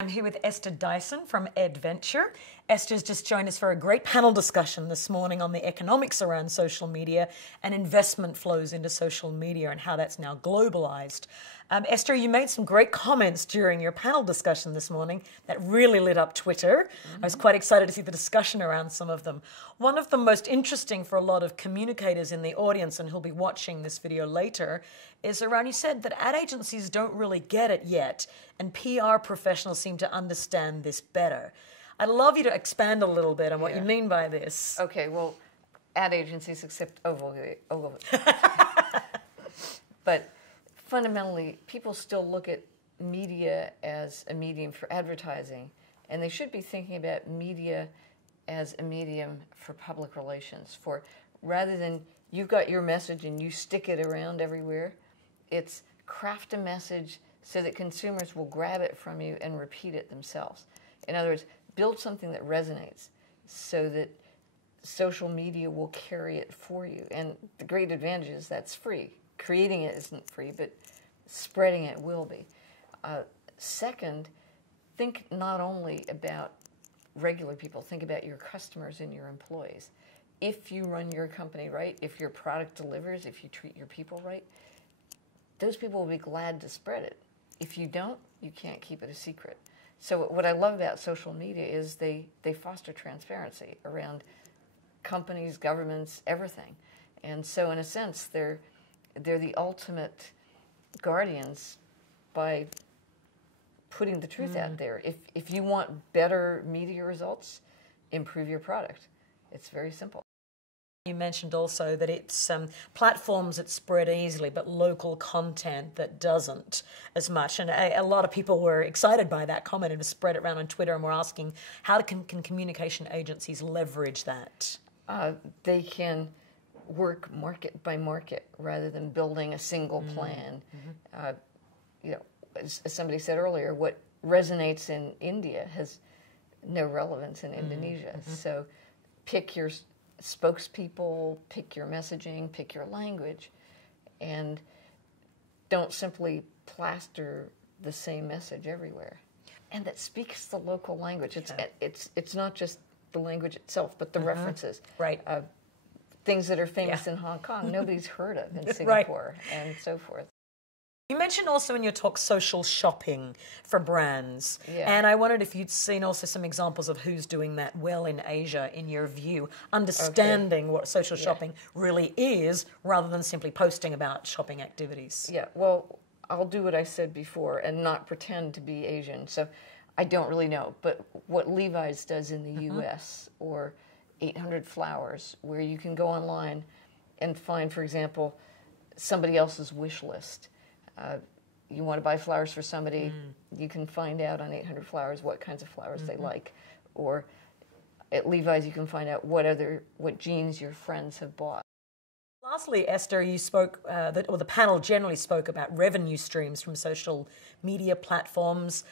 I'm here with Esther Dyson from EdVenture. Esther's just joined us for a great panel discussion this morning on the economics around social media and investment flows into social media and how that's now globalized. Esther, you made some great comments during your panel discussion this morning that really lit up Twitter. I was quite excited to see the discussion around some of them. One of the most interesting for a lot of communicators in the audience, and who'll be watching this video later, is around, you said that ad agencies don't really get it yet, and PR professionals seem to understand this better. I'd love you to expand a little bit on what you mean by this. Okay, well, ad agencies accept but fundamentally, people still look at media as a medium for advertising, and they should be thinking about media as a medium for public relations. For rather than you've got your message and you stick it around everywhere, it's craft a message so that consumers will grab it from you and repeat it themselves. In other words, build something that resonates so that social media will carry it for you. And the great advantage is that's free. Creating it isn't free, but spreading it will be. Second, think not only about regular people, think about your customers and your employees. If you run your company right, if your product delivers, if you treat your people right, those people will be glad to spread it. If you don't, you can't keep it a secret. So what I love about social media is they foster transparency around companies, governments, everything. And so in a sense, they're the ultimate guardians by putting the truth out there. If you want better media results, improve your product. It's very simple. You mentioned also that it's platforms that spread easily, but local content that doesn't as much. And a lot of people were excited by that comment and spread it around on Twitter, and were asking, how can communication agencies leverage that? They can work market by market rather than building a single plan. You know, as somebody said earlier, what resonates in India has no relevance in Indonesia. So pick your spokespeople, pick your messaging, pick your language, and don't simply plaster the same message everywhere. And that speaks the local language. It's not just the language itself, but the references. Right. Things that are famous in Hong Kong, nobody's heard of in Singapore, and so forth. You mentioned also in your talk social shopping for brands, and I wondered if you'd seen also some examples of who's doing that well in Asia, in your view, understanding what social shopping really is, rather than simply posting about shopping activities. Yeah, well, I'll do what I said before and not pretend to be Asian, so I don't really know, but what Levi's does in the U.S., or 800 Flowers, where you can go online and find, for example, somebody else's wish list. You want to buy flowers for somebody, you can find out on 800 Flowers what kinds of flowers they like. Or at Levi's, you can find out what jeans your friends have bought. Lastly, Esther, you spoke, or the panel generally spoke about revenue streams from social media platforms,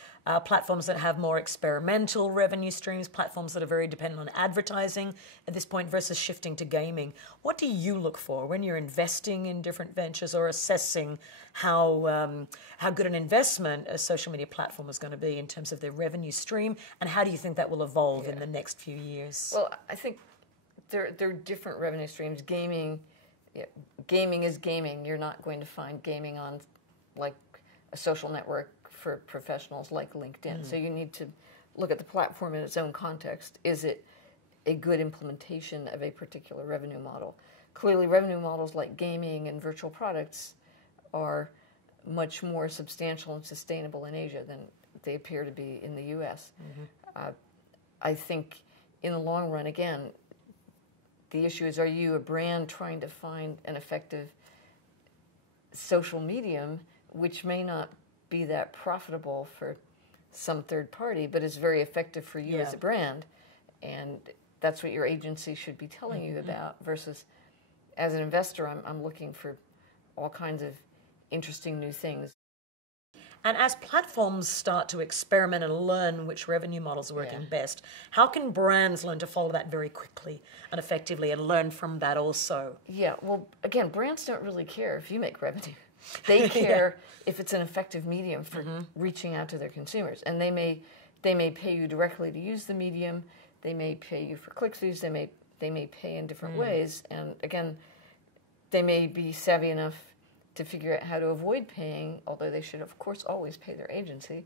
platforms that have more experimental revenue streams, platforms that are very dependent on advertising at this point versus shifting to gaming. What do you look for when you're investing in different ventures or assessing how good an investment a social media platform is going to be in terms of their revenue stream, and how do you think that will evolve in the next few years? Well, I think there are different revenue streams. Gaming is gaming. You're not going to find gaming on like a social network for professionals like LinkedIn. So you need to look at the platform in its own context. Is it a good implementation of a particular revenue model? Clearly, revenue models like gaming and virtual products are much more substantial and sustainable in Asia than they appear to be in the U.S. I think in the long run, again, the issue is, are you a brand trying to find an effective social medium, which may not be that profitable for some third party, but is very effective for you as a brand? And that's what your agency should be telling you about, versus as an investor, I'm looking for all kinds of interesting new things. And as platforms start to experiment and learn which revenue models are working best, how can brands learn to follow that very quickly and effectively and learn from that also? Yeah, well, again, brands don't really care if you make revenue. They care if it's an effective medium for reaching out to their consumers. And they may pay you directly to use the medium. They may pay you for click-throughs. They may pay in different ways. And again, they may be savvy enough to figure out how to avoid paying, although they should, of course, always pay their agency.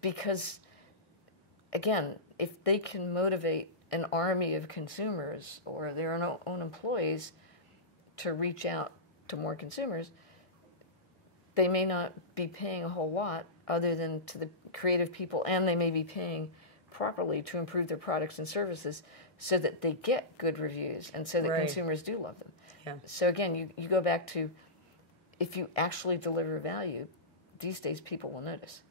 Because, again, if they can motivate an army of consumers or their own employees to reach out to more consumers, they may not be paying a whole lot other than to the creative people, and they may be paying properly to improve their products and services so that they get good reviews and so that consumers do love them. Yeah. So again, you go back to, if you actually deliver value, these days people will notice.